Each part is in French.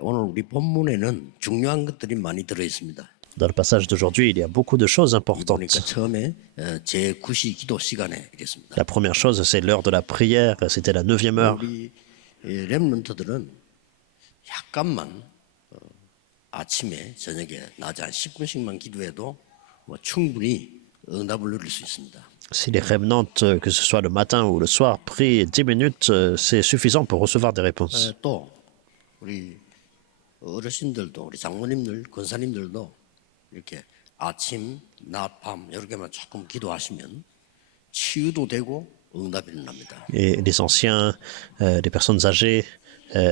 오늘 우리 본문에는 중요한 것들이 많이 들어 있습니다. Dans le passage d'aujourd'hui, il y a beaucoup de choses 보니까 importantes. 처음에 제9시 기도 시간에 이랬습니다. La première chose, c'est l'heure de la prière. C'était la 9e heure. 우리 렘넌트들은 약간만 아침에 저녁에 낮에 한 10분씩만 기도해도 충분히 응답을 누릴 수 있습니다. Si les remnantes, que ce soit le matin ou le soir, prient 10 minutes, c'est suffisant pour recevoir des réponses. 또 우리 어르신들도 우리 장모님들, 권사님들도 이렇게 아침, 낮, 밤 이렇게만 조금 기도하시면 치유도 되고 응답이 일어납니다. Et les anciens, les personnes âgées,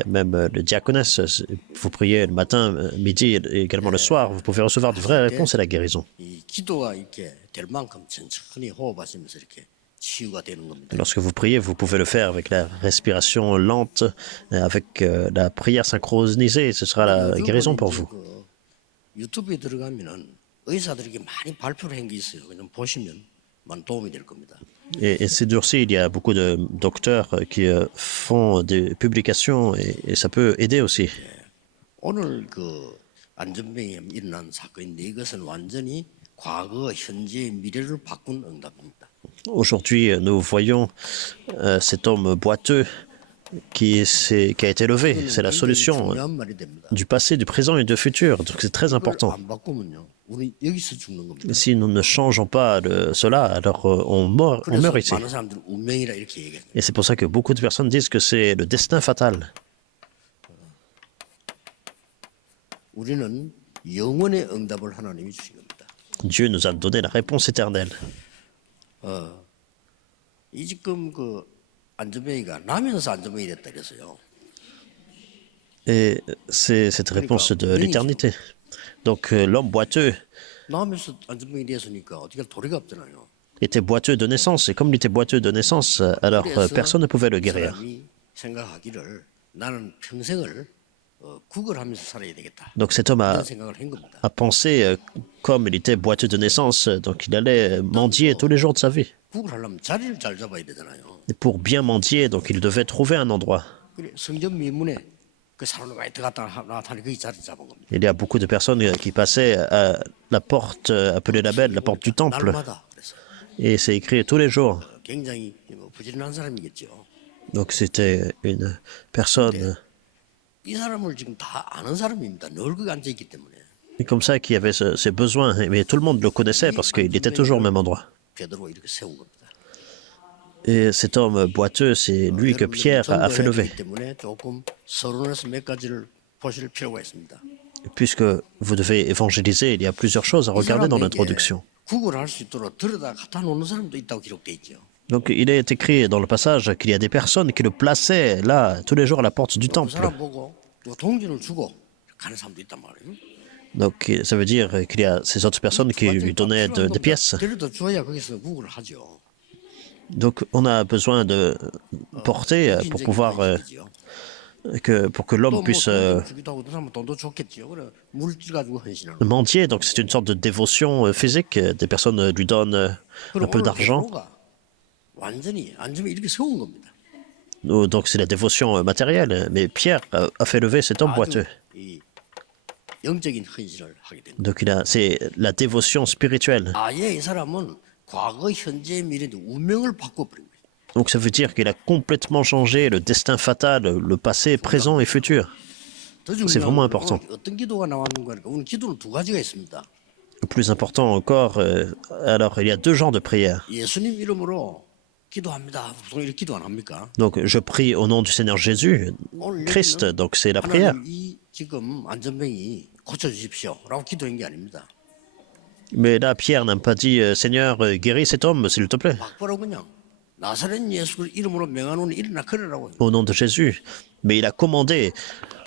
même le diaconesse, vous priez le matin, midi et également le soir, vous pouvez recevoir de vraies réponses et la guérison. 이 기도가 이렇게 될 만큼 천천히 호흡하시면서 이렇게 치유가 되는 겁니다. Lorsque vous priez, vous pouvez le faire avec la respiration lente, avec la prière synchronisée, ce sera la guérison pour vous. 그 유튜브에 들어가면은 의사들에게 많이 발표를 한 게 있어요. 그냥 보시면 많은 도움이 될 겁니다. Et ces jours-ci, il y a beaucoup de docteurs qui font des publications et ça peut aider aussi. 오늘 그 안전병에 일어난 사건인데 이것은 완전히 과거, 현재, 미래를 바꾼 응답입니다. Aujourd'hui, nous voyons cet homme boiteux qui a été levé. C'est la solution 중요한 말이 됩니다. du passé, du présent et du futur. Donc c'est très important. 안 바꾸면요, 우리 여기서 죽는 겁니다. Si nous ne changeons pas cela, alors on meurt 그래서 ici. 많은 사람들은 운명이라 이렇게 얘기해요. Et c'est pour ça que beaucoup de personnes disent que c'est le destin fatal. 우리는 영원의 응답을 하나님이 주신 겁니다. Dieu nous a donné la réponse éternelle. 이 지금 그 안전병이가 나면서 안전병이 됐다 그래서요. Et c'est cette réponse de l'éternité. Donc l'homme boiteux 나면서 안전병이 됐으니까 어떻게 할 도리가 없잖아요. était boiteux de naissance. Et comme il était boiteux de naissance, alors personne ne pouvait le guérir. 사람이 생각하기를 나는 평생을 구걸하면서 살아야 되겠다. Donc cet homme 이런 생각을 한 겁니다. a pensé, comme il était boiteux de naissance, donc il allait mendier tous les jours de sa vie. 구걸하려면 자리를 잘 잡아야 되잖아요. Et pour bien mendier, donc il devait trouver un endroit. 그래 성전 미문에 그 사람이 많이 들어갔다 나타나니 거기 자리 잡은 겁니다. Il y a beaucoup de personnes qui passaient à la porte appelée la Belle, la porte du temple. 날마다 그래서 Et c'est écrit tous les jours. 굉장히 부지런한 사람이겠죠. Donc c'était une personne 이 사람을 지금 다 아는 사람입니다. 늘 거기 앉아 있기 때문에. comme ça qui avait ses besoins. Mais tout le monde le connaissait parce qu'il était toujours au même endroit. 베드로 이렇게 세운 겁니다. Et cet homme boiteux, c'est lui que Pierre a fait lever. 때문에 조금 서론에서 몇 가지를 보실 필요가 있습니다. Puisque vous devez évangéliser, il y a plusieurs choses à regarder dans l'introduction. 구걸할 수 있도록 들여다 갖다 놓는 사람도 있다고 기록돼 있죠. Donc il est écrit dans le passage qu'il y a des personnes qui le plaçaient là, tous les jours à la porte du 그 temple. 사람 보고 또 동전을 주고 가는 사람도 있단 말이에요. Donc ça veut dire qu'il y a ces autres personnes qui lui donnaient des pièces. 데려다 줘야 거기서 구걸을 하죠. Donc on a besoin de porter pour pouvoir pour que l'homme puisse 주기도 하고 그 사람은 돈도 줬겠죠. 그래 물질 가지고 헌신하는. mendier. Donc c'est une sorte de dévotion physique. Des personnes lui donnent un peu d'argent. 완전히 안전병 이렇게 세운 겁니다. Donc c'est la dévotion matérielle. Mais Pierre a fait lever cet homme boiteux. 이 영적인 헌신을 하게 됩니다. Donc c'est la dévotion spirituelle. 아예 이 사람은 과거, 현재, 미래 운명을 바꿔버린 거예요. Donc ça veut dire qu'il a complètement changé le destin fatal, le passé, présent et futur. C'est vraiment important. 어떤 기도가 나왔는가 하니까 오늘 기도는 두 가지가 있습니다. Le plus important encore, alors il y a deux genres de prières. 예수님 이름으로 기도합니다. 보통 이렇게 기도 안 합니까? Donc je prie au nom du Seigneur Jésus, Christ, donc c'est la prière. 하나님 이 지금 안전병이 고쳐주십시오라고 기도한 게 아닙니다. Mais là, Pierre n'a pas dit Seigneur, guéris cet homme, s'il te plaît, 막바로 그냥 나사렛 예수 이름으로 명하노니 일어나 걸으라고. au nom de Jésus. Mais il a commandé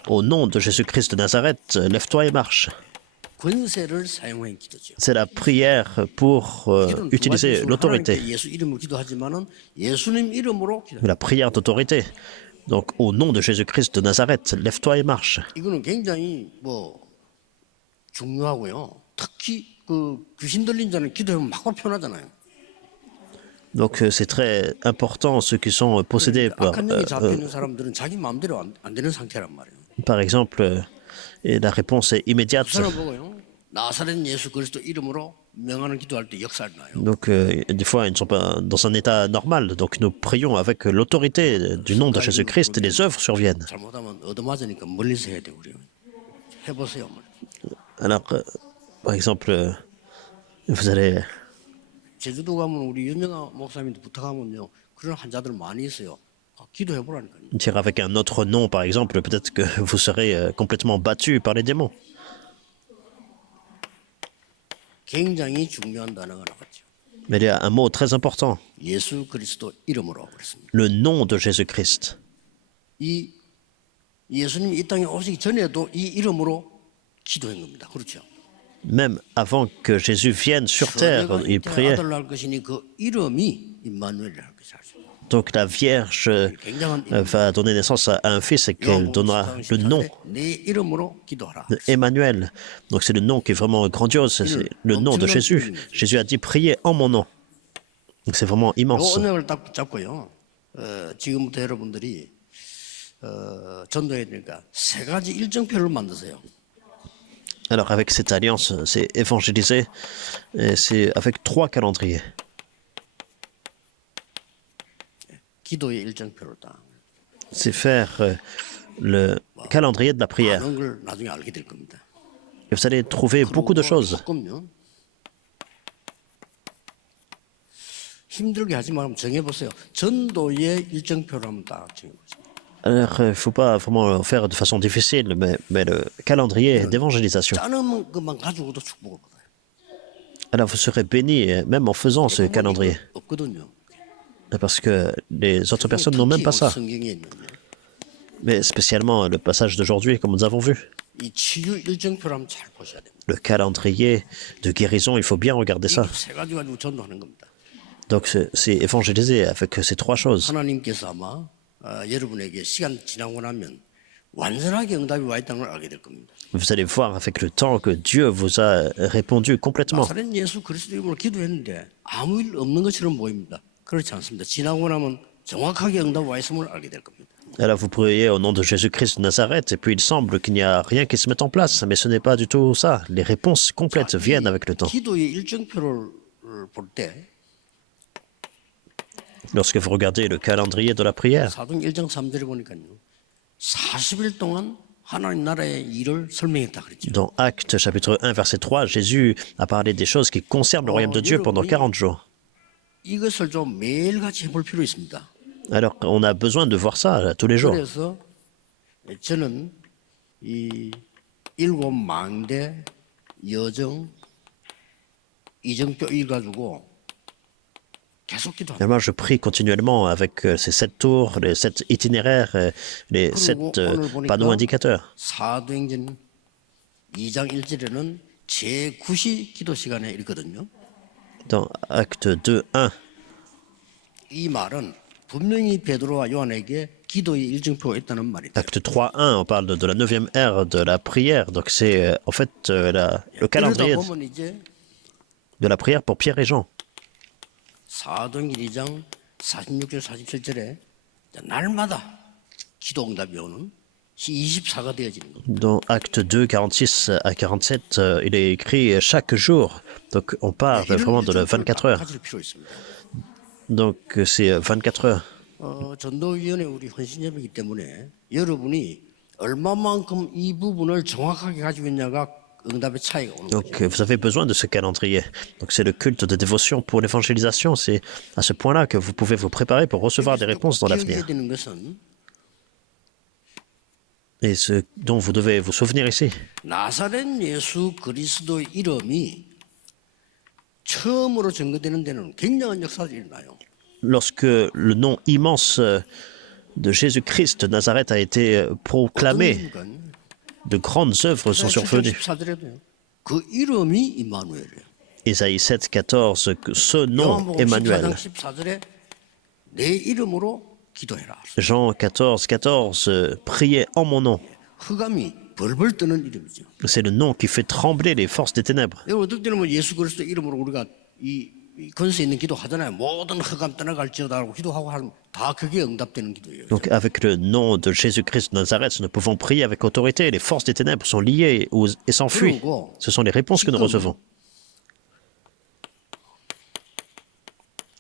au nom de Jésus-Christ de Nazareth, lève-toi et marche. 권세를 사용한 기도죠. C'est la prière pour utiliser l'autorité, 예수 이름으로 기도하지만은 예수님 이름으로 기도. la prière d'autorité. Donc au nom de Jésus-Christ de Nazareth, lève-toi et marche. 이거는 굉장히 중요하고요. 특히 그 귀신 들린 자는 기도하면 막 표현하잖아요. Donc c'est très important, ceux qui sont possédés par... 악한 영이 잡혀 있는 사람들은 자기 마음대로 안 되는 상태란 말이에요. Par exemple, et la réponse est immédiate. 우선은 보고요. 나사렛 예수 그리스도 이름으로 명하는 기도할 때 역사를 나요. Donc, des fois, ils ne sont pas dans un état normal. Donc, nous prions avec l'autorité du nom de Jésus-Christ et les œuvres surviennent. 잘못하면 얻어맞으니까 멀리서 해야 돼요, 우리. 해보세요. Alors, par exemple, vous allez 제주도 가면 우리 윤영아 목사님한테 부탁하면요. 그런 환자들 많이 있어요. 기도해 보라니까요. dire avec un autre nom, par exemple, peut-être que vous serez complètement battu par les démons. 굉장히 중요한 단어가 나왔죠. Mais il y a un mot très important, 예수 그리스도 이름으로 그랬습니다. le nom de Jésus-Christ. 이 예수님이 이 땅에 오시기 전에도 이 이름으로 기도한 겁니다. 그렇죠? Même avant que Jésus vienne sur terre, il priait. 아들 낳을 것이니 그 이름이 임마누엘이라는 것이 알죠. Donc la Vierge va donner naissance à un fils et qu'elle donnera le nom 내 이름으로 기도하라. Emmanuel. Donc c'est le nom qui est vraiment grandiose, c'est le nom de Jésus. Jésus a dit priez en mon nom. Donc c'est vraiment 이 immense. 언약을 딱 붙잡고요. 지금부터 여러분들이 전도해야 되니까 세 가지 일정표를 만드세요. Alors avec cette alliance, c'est évangéliser et c'est avec 3 calendriers. 기도의 일정표를 딱. C'est faire le calendrier de la prière. 많은 걸 나중에 알게 될 겁니다. Et vous allez trouver beaucoup de choses. 조금요. 힘들게 하지 말고 정해보세요. 전도의 일정표를 한번 딱 정해보세요. Alors, il ne faut pas vraiment le faire de façon difficile, mais le calendrier d'évangélisation. 짜는 것만 가지고도 축복을 받아요. Alors, vous serez béni même en faisant ce calendrier. 없거든요. Parce que les autres personnes n'ont même pas ça. 성경에 있는 Mais spécialement le passage d'aujourd'hui, comme nous avons vu. 이 치유 일정표를 한번 잘 보셔야 됩니다. Le calendrier de guérison, il faut bien regarder ça. 세 가지 가지고 전도하는 겁니다. Donc, c'est évangéliser avec ces 3 choses. 하나님께서 아마 여러분에게 시간 지나고 나면 완전하게 응답이 와 있다는 걸 알게 될 겁니다. Vous allez voir avec le temps que Dieu vous a répondu complètement. 나사렛 예수 그리스도 이름으로 기도했는데 아무 일 없는 것처럼 보입니다. 그렇지 않습니다. 지나고 나면 정확하게 응답 와 있음을 알게 될 겁니다. Alors vous priez au nom de Jésus-Christ de Nazareth et puis il semble qu'il n'y a rien qui se mette en place, mais ce n'est pas du tout ça. Les réponses complètes viennent avec le temps. 기도의 일정표를 볼 때 Lorsque vous regardez le calendrier de la prière, 사도행 1장 3절에 보니까요. 40일 동안 하나님 나라의 일을 설명했다 그랬죠. dans Actes chapitre 1 verset 3, Jésus a parlé des choses qui concernent le royaume de Dieu pendant 40 jours. 이것을 좀 매일같이 해볼 필요 있습니다. Alors on a besoin de voir ça tous les jours. 그래서 저는 이 7 망대 여정 이정표 일 가지고 계속 기도합니다. Et moi je prie continuellement avec ces 7 tours, les 7 itinéraires, les 7 panneaux indicateurs. 사도행전 2장 1절에는 제9시 기도 시간에 있거든요. Dans Acte 2, 1, 이 말은 분명히 베드로와 요한에게 기도의 일정표가 있다는 말이다. Acte 3, 1, on parle de la 9e ère de la prière. Donc c'est en fait le calendrier 이러다 보면 이제 de la prière pour Pierre et Jean. 사도행전 2장 46절 47절에 날마다 기도 응답이 오는 24가 되어지는 겁니다. Dans Acte 2, 46 à 47, il est écrit chaque jour. Donc on parle vraiment de 24 heures. 가질 필요 있습니다. Donc c'est 24 heures. 전도위원회 우리 헌신협이기 때문에 여러분이 얼마만큼 이 부분을 정확하게 가지고 있냐가 응답의 차이가 오는 Donc 거죠. vous avez besoin de ce calendrier. Donc c'est le culte de dévotion pour l'évangélisation. C'est à ce point-là que vous pouvez vous préparer pour recevoir des réponses dans l'avenir. 기억해야 되는 것은 Et ce dont vous devez vous souvenir ici, 나사렛 예수 그리스도의 이름이 처음으로 증거되는 데는 굉장한 역사들이 일어나요. lorsque le nom immense de Jésus-Christ de Nazareth a été proclamé, de grandes œuvres sont survenues. 14절에도요. 그 이름이 임마누엘이에요. Ésaïe 7, 14, ce nom, 요한복음 Emmanuel. 14장 14절에 내 이름으로 기도해라. Jean 14, 14, priez en mon nom. 흑암이 벌벌 뜨는 이름이죠. C'est le nom qui fait trembler les forces des ténèbres. 어떨 때는 뭐 예수 그리스도 이름으로 우리가 이 이 권세 있는 기도 하잖아요. 모든 흑암 떠나갈지어다 하고 기도하고 하면 다 그게 응답되는 기도예요. Donc avec le nom de Jésus-Christ de Nazareth, nous pouvons prier avec autorité. Les forces des ténèbres sont liées et s'enfuient. Ce sont les réponses que nous recevons.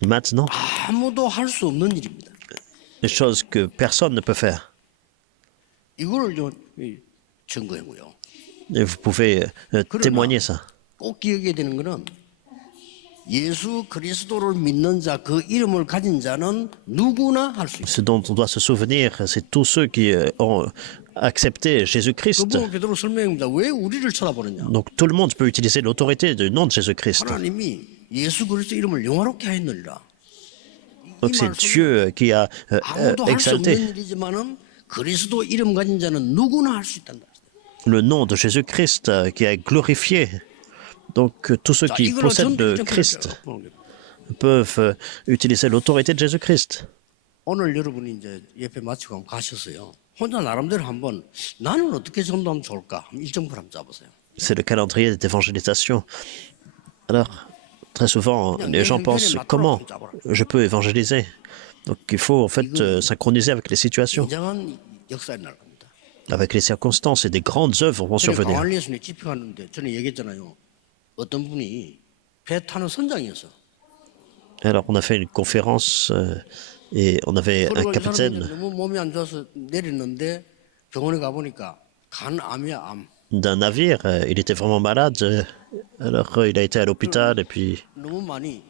Maintenant, 아무도 할 수 없는 일입니다. les choses que personne ne peut faire. 이거를 좀 증거하고요. Et vous pouvez témoigner ça. 꼭 기억해야 되는 것은 예수 그리스도를 믿는 자, 그 이름을 가진 자는 누구나 할 수 있어요. Ce dont on doit se souvenir, c'est tous ceux qui ont accepté Jésus-Christ. 그분 베드로 설명입니다. 왜 우리를 쳐다보느냐? Donc tout le monde peut utiliser l'autorité du nom de Jésus-Christ. 하나님이 예수 그리스도 이름을 영화롭게 하였느니라. Donc c'est Dieu qui a 아무도 할 수 없는 exalté 일이지만은 그리스도 이름 가진 자는 누구나 할 수 있단다. le nom de Jésus-Christ qui a glorifié. Donc tous ceux qui possèdent le Christ peuvent utiliser l'autorité de Jésus-Christ. 오늘 여러분이 이제 예배 마치고 한번 가셨어요. 혼자 나름대로 한번 나는 어떻게 전도하면 좋을까? 한번 일정표를 한번 짜보세요. C'est le calendrier d'évangélisation. Alors, très souvent, les gens pensent comment je peux évangéliser. Donc il faut en fait synchroniser avec les situations, 굉장한 역사에 날 겁니다. avec les circonstances et des grandes œuvres vont survenir. 광안리 예수님 집회하는데 저는 얘기했잖아요. 어떤 분이 배 타는 선장이었어. Alors on a fait une conférence et on avait un 그래가지고 사람이 capitaine 너무 몸이 안 좋아서 내렸는데 병원에 가보니까 간암이야 암. d'un navire. Il était vraiment malade. Alors il a été à l'hôpital et puis 너무 많이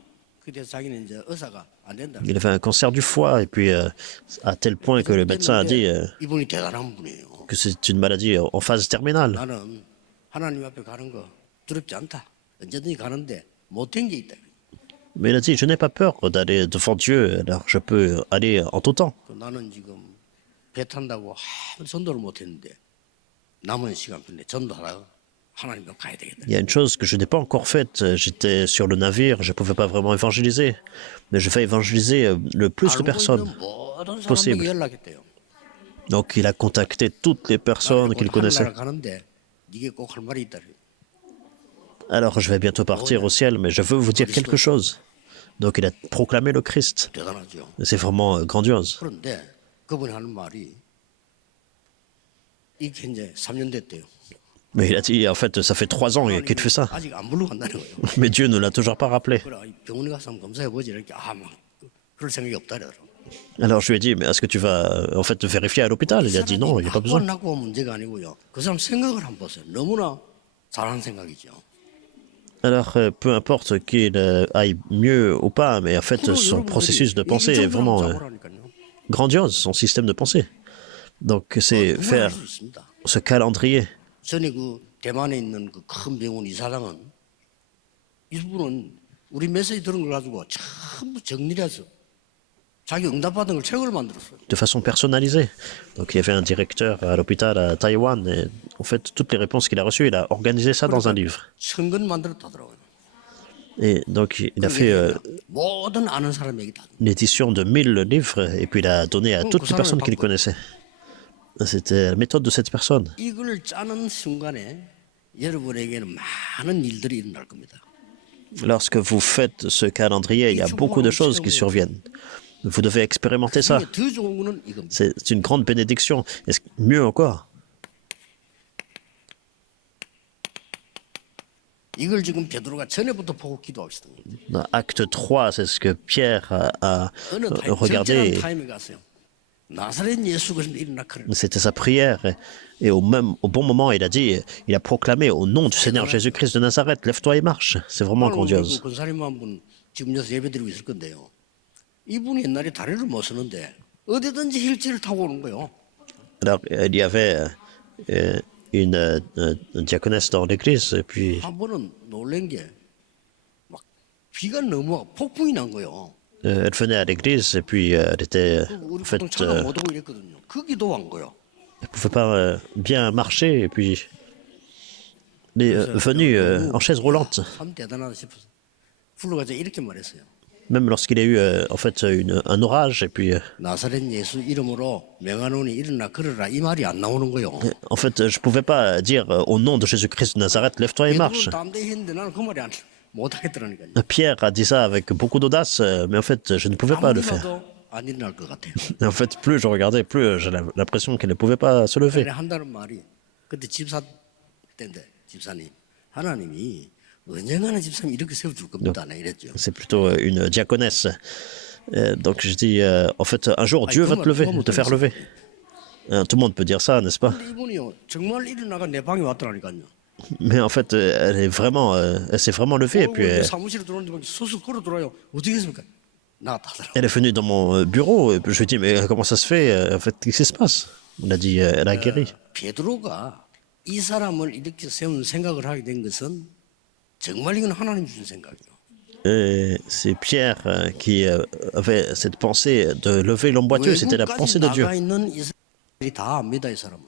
그때 자기는 이제 의사가 안 된다. il avait un cancer du foie et puis à tel point que le médecin a dit 이분이 대단한 분이에요. que c'est une maladie en phase terminale. 나는 하나님 앞에 가는 거 두렵지 않다. 언제든지 가는데 못된 게 있다. Mais il a dit, je n'ai pas peur d'aller devant Dieu, alors je peux aller en tout temps. 나는 지금 배 탄다고 전도를 못했는데 남은 시간 근데 전도하다가 하나님 앞 가야 되겠다. Il y a une chose que je n'ai pas encore faite. J'étais sur le navire, je ne pouvais pas vraiment évangéliser. Mais je vais évangéliser le plus de personnes. 모든 possible. 사람에게 연락했대요. Donc il a contacté toutes les personnes qu'il connaissait. 하늘나라 가는데 네게 꼭 할 말이 있다. Alors je vais bientôt partir au ciel, mais je veux vous dire quelque chose. Donc il a proclamé le Christ. 대단하죠. C'est vraiment grandiose. 그런데 그분이 하는 말이 이게 이제 3년 됐대요. Mais il a dit, en fait, ça fait 3 ans qu'il fait ça. 아직 안 불러간다는 거예요. Mais Dieu ne l'a toujours pas rappelé. 그래 병원에 가서 한번 검사해 보지 이렇게 막 그럴 생각이 없다 그러더라고. Alors je lui ai dit, mais est-ce que tu vas en fait vérifier à l'hôpital? Il a dit non, il n'y a pas besoin. 낳고 문제가 아니고요. 그 사람 생각을 한번 보세요. 너무나 잘하는 생각이죠. Alors, peu importe qu'il aille mieux ou pas, mais en fait, son processus de pensée est vraiment grandiose, son système de pensée. Donc, c'est faire ce calendrier. 전에 그 대만에 있는 그 큰 병원 이사장은 이분은 우리 메시지 들은 걸 가지고 전부 정리해서 자기 응답받은 걸 책을 만들었어요. De façon personnalisée. Donc, il y avait un directeur à l'hôpital à Taïwan, et en fait, toutes les réponses qu'il a reçues, il a organisé ça dans un livre. 1000권 만들었다더라고요. Et donc, il a fait 모든 아는 사람에게 다. l'édition de 1000 livres, et puis il a donné à toutes les personnes qu'il connaissait. C'était la méthode de cette personne. 이걸 짜는 순간에 여러분에게는 많은 일들이 일어날 겁니다. Lorsque vous faites ce calendrier, il y a beaucoup de choses qui surviennent. Vous devez expérimenter ça. 더 좋은 거는 이겁니다. C'est une grande bénédiction. Et mieux encore, 이걸 지금 베드로가 전에부터 보고 기도하고 있었던 겁니다. dans Acte 3, c'est ce que Pierre a 어느 regardé. 적절한 타임에 갔어요. 나사렛 예수 그리스도 일어나 그래. C'était sa prière. Et au bon moment, il a proclamé au nom du Seigneur Jésus-Christ de Nazareth, lève-toi et marche. C'est vraiment grandiose. 권사님 한 분 지금 여기서 예배드리고 있을 건데요. 이분이 옛날에 다리를 못 쓰는데 어디든지 휠체어를 타고 오는 거예요. Alors, il y avait une diaconesse dans l'église, et puis 한 번은 놀란 게 막 비가 너무 폭풍이 난 거예요. elle venait à l'église, et puis elle était, 우리 en fait, 보통 차가 못 오고 이랬거든요. 그 기도한 거예요. elle pouvait pas bien marcher, et puis elle est venue en chaise roulante. 참 대단하다 싶어서 불러가지고 이렇게 말했어요. Même lorsqu'il a eu en fait un orage, et puis 나사렛 예수 이름으로 명하노니 일어나 걸어라 이 말이 안 나오는 거예요. en fait je pouvais pas dire au nom de Jésus-Christ de Nazareth, lève-toi et marche. 담대히 했는데 나는 그 말이 안 못 하겠더라니까요. Pierre a dit ça avec beaucoup d'audace, mais en fait, je ne pouvais pas le 아무리 faire. 봐도 안 일어날 것 같아요. Et en fait, plus je regardais, plus j'ai l'impression qu'elle ne pouvait pas se lever. 그래 한다는 말이 그때 집사 때인데 집사님 하나님이 언젠가는 집사님 이렇게 세워줄 겁니다. 나 이랬죠. C'est plutôt une diaconesse. Donc je dis, en fait, un jour, Dieu va te lever, te faire lever. Tout le monde peut dire ça, n'est-ce pas? 근데 이분이요 정말 일어나가 내 방에 왔더라니까요. Mais en fait, elle s'est vraiment levée. Et puis, 내 사무실에 들어오는데 막 서서 걸어 들어와요. 어떻게 했습니까? 나갔다 하더라고. elle est venue dans mon bureau. Et puis je lui ai dit, mais comment ça se fait? En fait, qu'est-ce qui se passe? On a dit, elle a guéri. 베드로가 이 사람을 이렇게 세우는 생각을 하게 된 것은 정말 이건 하나님 주신 생각이에요. Et c'est Pierre qui avait cette pensée de lever l'homme boiteux. C'était la pensée de Dieu. 나가 있는 이스라엘이 다 압니다, 이 사람은.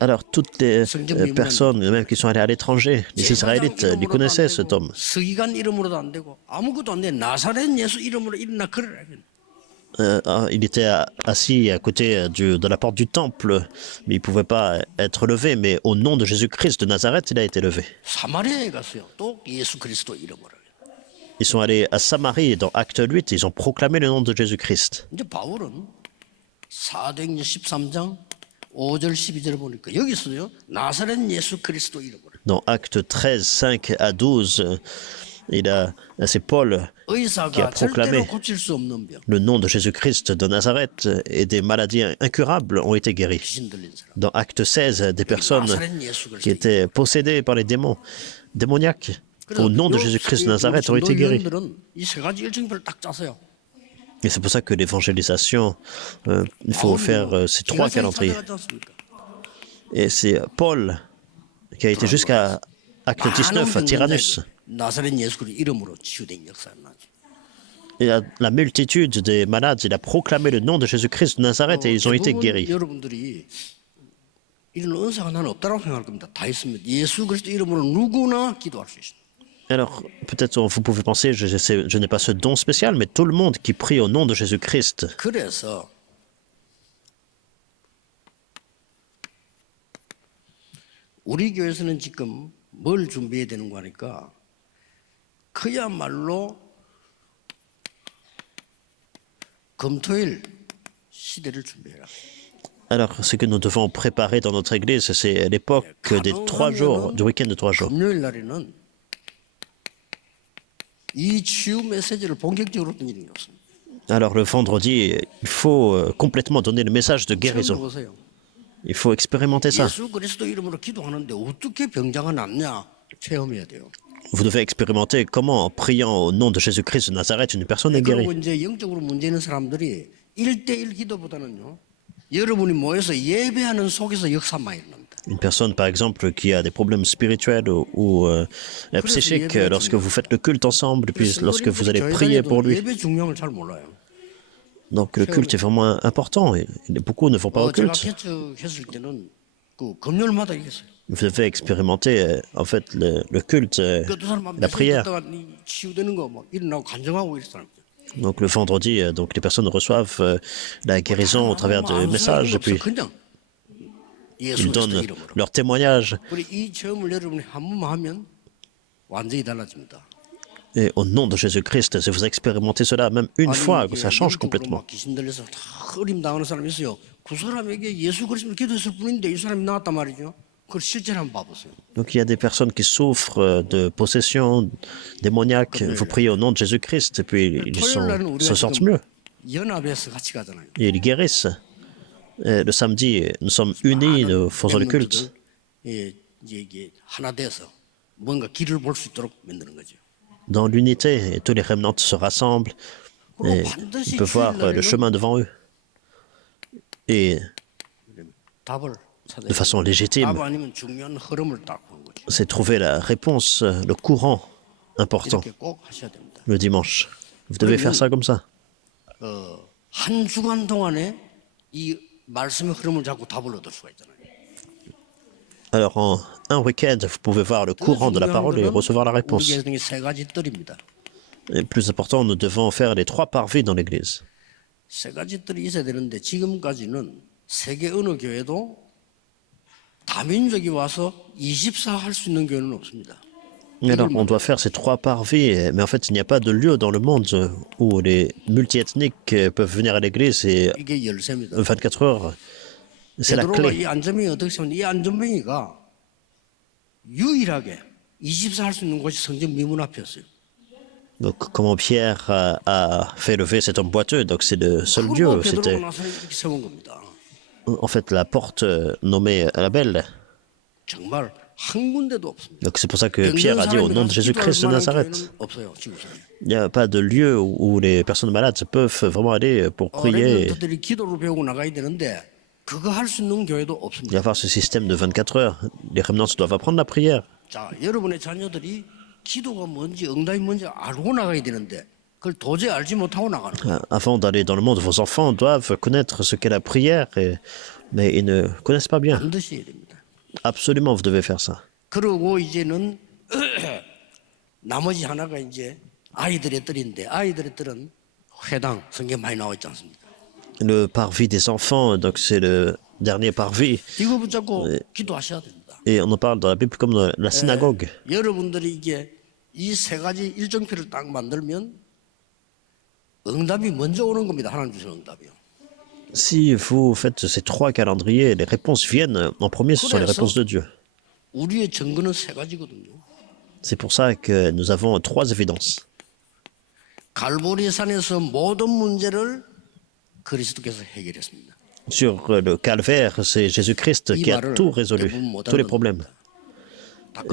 Alors, toutes les personnes, même qui sont allées à l'étranger, les Israélites, ils connaissaient cet homme. 서기관 이름으로도 안 되고 아무것도 안 돼. 나사렛 예수 이름으로 일어나 그러라. Il était assis à côté de la porte du temple, mais il ne pouvait pas être levé. Mais au nom de Jésus-Christ de Nazareth, il a été levé. 사마리아에 갔어요. 또 예수 그리스도 이름으로. Ils sont allés à Samarie, dans Acte 8, ils ont proclamé le nom de Jésus-Christ. 이제 바울은 사도행전 13장 5절 12절을 보니까 여기서요. 나사렛 예수 그리스도 이름으로. Dans Acte 13, 5 à 12, c'est Paul qui a 의사가 절대로 proclamé 고칠 수 없는 병. le nom de Jésus-Christ de Nazareth et des maladies incurables ont été guéries. 귀신 들린 사람. Dans Acte 16, des personnes qui étaient possédées par les démons, démoniaques, au nom de Jésus-Christ de Nazareth ont été guéries. 이세 가지 일정표를 딱 짜세요. Et c'est pour ça que l'évangélisation, il faut faire ces trois calendriers. Et c'est Paul qui a été jusqu'à Acte 19 à Tyrannus. 나사렛 예수 그리스도 이름으로 치유된 역사가 나죠. Et la multitude des malades, il a proclamé le nom de Jésus-Christ de Nazareth et ils ont été guéris. 여러분들이 이런 은사가 나는 없다고 생각할 겁니다. 다 있습니다. 예수 그리스도 이름으로 누구나 기도할 수 있습니다. Alors, peut-être vous pouvez penser, je n'ai pas ce don spécial, mais tout le monde qui prie au nom de Jésus-Christ. 그래서 우리 교회에서는 지금 뭘 준비해야 되는 거 하니까 그야말로 금토일 시대를 준비해라. Alors, ce que nous devons préparer dans notre église, c'est l'époque des 3 jours, du week-end de 3 jours. 금요일 날에는 이 치유 메시지를 본격적으로 던 일이 없습니다. Alors, le vendredi, il faut complètement donner le message de guérison. 보세요. Il faut expérimenter ça. 예수 그리스도 이름으로 기도하는데 어떻게 병자가 낫냐 체험해야 돼요. Vous devez expérimenter comment, en priant au nom de Jésus-Christ de Nazareth, une personne est guérie. 그리고 이제 영적으로 문제 있는 사람들이 1대1 기도보다는요. 여러분이 모여서 예배하는 속에서 역사만 일어납니다. Une personne, par exemple, qui a des problèmes spirituels ou psychiques, lorsque vous faites le culte ensemble, et puis lorsque vous allez prier pour lui. 예배 중요함을 잘 몰라요. Donc le culte est vraiment important et beaucoup ne vont pas au 제가 culte. 개척했을 때는 그 금요일마다 이겼어요. Vous devez expérimenter en fait le culte, 그 사람 la prière. 치유되는 거 막 일어나고 간증하고 이런 사람. Donc le vendredi, donc les personnes reçoivent la guérison au travers de messages et puis ils donnent leur témoignage. 이 체험을 여러분이 한 번만 하면 완전히 달라집니다. Et au nom de Jésus-Christ, si vous expérimentez cela même une fois, ça change complètement. 귀신 들려서 다 어림 당하는 사람이 있어요. 그 사람에게 예수 그리스도 기도했을 뿐인데 이 사람이 나왔단 말이죠. 그걸 실제로 한번 봐보세요. Donc il y a des personnes qui souffrent de possession démoniaque. Vous priez au nom de Jésus-Christ et puis ils se sentent mieux. 연합해서 같이 가잖아요. Et ils guérissent. Et le samedi, nous sommes unis, nous faisons le culte. 예, 이게 하나 돼서 뭔가 길을 볼 수 있도록 만드는 거죠. Dans l'unité, et tous les remnants se rassemblent et ils peuvent voir le chemin devant eux. Et 답을 de façon légitime, 답 아니면 중요한 흐름을 딱 보는 거죠. c'est trouver la réponse, le courant important 이렇게 꼭 하셔야 됩니다. le dimanche. Vous devez faire ça comme ça. 한 주간 동안에 이 말씀의 흐름을 잡고 답을 얻을 수가 있잖아요. Alors en un week-end, vous pouvez voir le courant de la parole et recevoir la 우리 réponse. 개성의 세 가지 뜰입니다. Et plus important, nous devons faire les 3 parvis dans l'église. 세 가지 뜰이 있어야 되는데 지금까지는 세계 어느 교회도 다민족이 와서 24 할 수 있는 교회는 없습니다. Alors, on doit faire ces 3 parvis, mais en fait, il n'y a pas de lieu dans le monde où les multiethniques peuvent venir à l'église et 이게 열쇠입니다. 24 heures. C'est la 베드로가 clé. 이 안전병이 어떻게 쓰면 이 안전병이가 유일하게 24 할 수 있는 곳이 성전 미문 앞이었어요. Donc, comment Pierre a fait lever cet homme boiteux? Donc, c'est le seul lieu. 그리고 베드로가 C'était 나서 이렇게 세운 겁니다. en fait la porte nommée la Belle. 정말 한 군데도 없습니다. Donc, c'est pour ça que Pierre a dit au nom de Jésus-Christ de Nazareth. 없어요, 지구상에. Il n'y a pas de lieu où les personnes malades peuvent vraiment aller pour prier 렘넌트들이 기도를 배우고 나가야 되는데 그거 할 수 있는 교회도 et 없습니다. avoir ce système de 24 heures. Les remnants doivent apprendre la prière. 자, 여러분의 자녀들이 기도가 뭔지 응답이 뭔지 알고 나가야 되는데 그걸 도저히 알지 못하고 나가는 거예요. Avant d'aller dans le monde, vos enfants doivent connaître ce qu'est la prière, mais ils ne connaissent pas bien. 반드시 해야 됩니다. Absolument, vous devez faire ça. 그러고 이제는 나머지 하나가 이제 아이들의 뜰인데 아이들의 뜰은 회당 성경 많이 나와 있지 않습니까? Le parvis des enfants, donc c'est le dernier parvis, 이거 붙잡고 기도하셔야 됩니다. et on en parle dans la Bible comme dans la synagogue. 여러분들이 이게 이 세 가지 일정표를 딱 만들면 응답이 먼저 오는 겁니다. 하나님 주시는 응답이요. Si vous faites ces 3 calendriers, les réponses viennent en premier, ce sont les réponses de Dieu. 우리의 증거는 세 가지거든요. C'est pour ça que nous avons 3 évidences. 갈보리 산에서 모든 문제를 그리스도께서 해결했습니다. Sur le calvaire, c'est Jésus-Christ qui a tout résolu, tous les problèmes.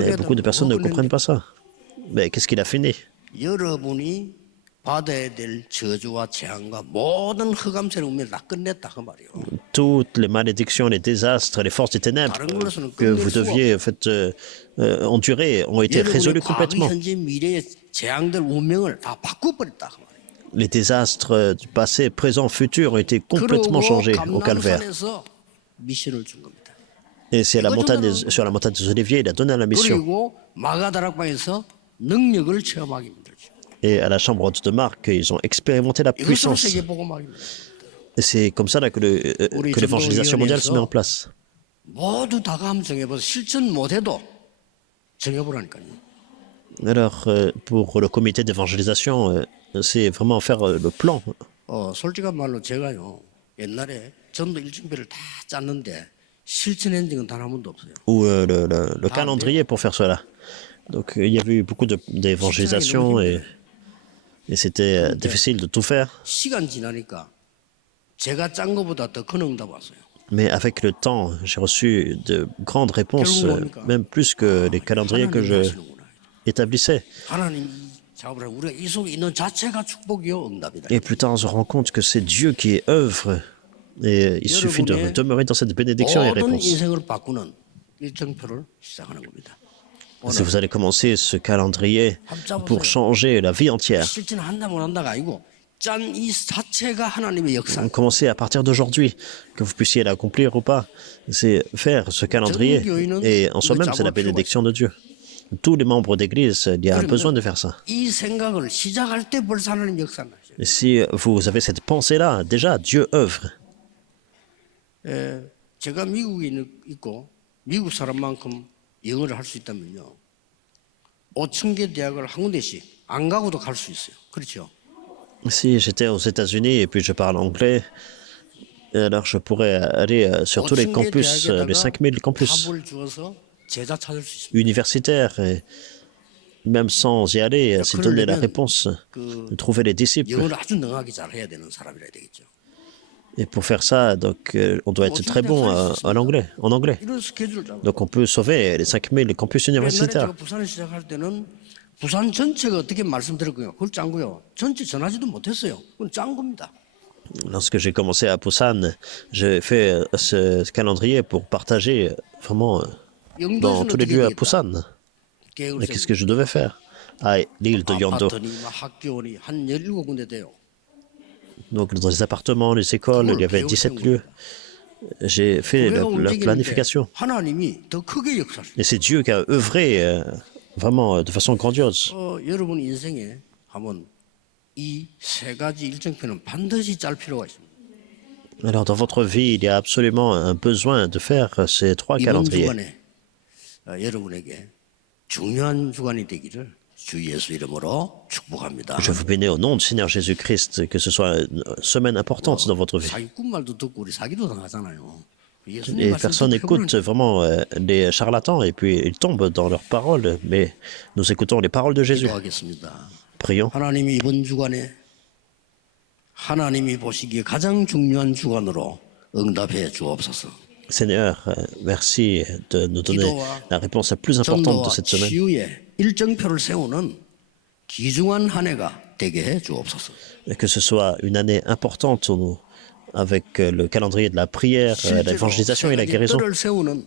Et beaucoup de personnes ne comprennent pas ça. Mais qu'est-ce qu'il a fini? 여러분이 받아야 될 저주와 재앙과 모든 흑암세를 운명을 다 끝냈다 그 말이에요. Toutes les malédictions, les désastres, les forces des ténèbres que vous deviez en fait, endurer ont été 여러분의 résolus 과거, complètement. 현재, 미래의 재앙들 운명을 다 바꿔버렸다 그 말이에요. Les désastres du passé, présent, futur ont été complètement 그러고 changés au calvaire. 감람산에서 미션을 준 겁니다. Et c'est sur la montagne des Oliviers, il a donné la mission. 그리고 마가다락방에서 능력을 체험하게 만들죠. Et à la chambre haute de Marc, ils ont expérimenté la 이것으로 puissance. 세계복음학입니다. Et c'est comme ça là, que l'évangélisation mondiale se met en place. 모두 다 한번 정해봐서 실천 못해도 정해보라니까요. Alors, pour le comité d'évangélisation, c'est vraiment faire le plan. 솔직한 말로 제가요 옛날에 전도 일정표를 다 짰는데 실천한 적은 단 한 번도 없어요. Ou le calendrier pour faire cela. Donc, il y avait eu beaucoup d'évangélisation et c'était difficile de tout faire. 시간 지나니까 제가 짠 것보다 더 큰 응답 왔어요. Mais avec le temps, j'ai reçu de grandes réponses, même plus que les calendriers que je établissais. 하나님 작업을 우리가 이 속에 있는 자체가 축복이요 응답이다. Et plus tard, on se rend compte que c'est Dieu qui œuvre. Et il suffit de demeurer dans cette bénédiction et 모든 réponse. 인생을 바꾸는 일정표를 시작하는 겁니다. Si vous allez commencer ce calendrier pour changer la vie entière, 실천한다 못한다가 아니고 짠 이 자체가 하나님의 역사. commencez à partir d'aujourd'hui, que vous puissiez l'accomplir ou pas. C'est faire ce calendrier. Et en soi-même, c'est la bénédiction de Dieu. Tous les membres d'église, il y a besoin de faire ça. 이 생각을 시작할 때 벌써 하나님 역사를 하셔요. Et si vous avez cette pensée-là, déjà, Dieu œuvre. 제가 미국에 있고 미국 사람만큼 영어를 할 수 있다면요. 5,000개 대학을 한 군데씩 안 가고도 갈 수 있어요. 그렇죠? Si j'étais aux États-Unis et puis je parle anglais, alors je pourrais aller sur tous les campus, les 5000 campus 답을 주어서 제자 찾을 수 있습니다. universitaires. Et même sans y aller, s'il donnait la réponse, de trouver les disciples. 영어를 아주 능하게 잘 해야 되는 사람이라 되겠죠. Et pour faire ça, donc, on doit être très bon en anglais. 이런 스케줄을 잡고 Donc on peut sauver les 5000 campus 옛날에 universitaires. 제가 부산에 시작할 때는 부산 전체가 어떻게 말씀드렸고요. 그걸 짠 거요. 전체 전하지도 못했어요. 그건 짠 겁니다. Lorsque j'ai commencé à Busan, j'ai fait ce calendrier pour partager vraiment dans tous les lieux à Busan. 계획을 Et qu'est-ce que je devais faire à l'île de Yeongdo? 아파트니 막 학교니 한 17군데 돼요. Donc dans les appartements, les écoles, il y avait 17 lieux. J'ai fait la planification. 하나님이 더 크게 역사하십니다. Et c'est Dieu qui a œuvré vraiment de façon grandiose. 여러분 인생에 한번 이 세 가지 일정표는 반드시 짤 필요가 있습니다. Alors dans votre vie, il y a absolument un besoin de faire ces 3 이번 calendriers. 주간에 여러분에게 중요한 주간이 되기를 주 예수 이름으로 축복합니다. Je vous bénis au nom du Seigneur Jésus-Christ, que ce soit une semaine importante dans votre vie. 사기꾼 말도 듣고 우리 사기도 당하잖아요. 예수님 Les 말씀 personnes 듣고 écoutent vraiment les charlatans et puis ils tombent dans leurs paroles, mais nous écoutons les paroles de Jésus. 기도하겠습니다. Prions. 하나님이 이번 주간에 하나님이 보시기에 가장 중요한 주간으로 응답해 주옵소서. Seigneur, merci de nous donner la réponse la plus importante de 전도와 cette semaine. 치유의 일정표를 세우는 귀중한 한 해가 되게 해 주옵소서. Et que ce soit une année importante pour nous, avec le calendrier de la prière, l'évangélisation et la guérison. 뜰을 세우는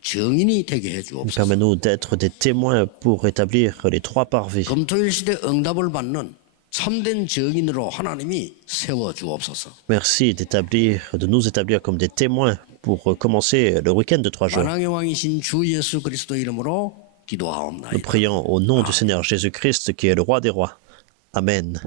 증인이 되게 해 주옵소서. Permets-nous d'être des témoins pour établir les trois parvis. 검토일 시대 응답을 받는 참된 증인으로 하나님이 세워 주옵소서. Merci de nous établir comme des témoins pour commencer le week-end de 3 jours. 만왕의 왕이신 주 예수 그리스도 이름으로 Nous 기도하옵나이다. prions au nom du Seigneur Jésus-Christ qui est le roi des rois. Amen.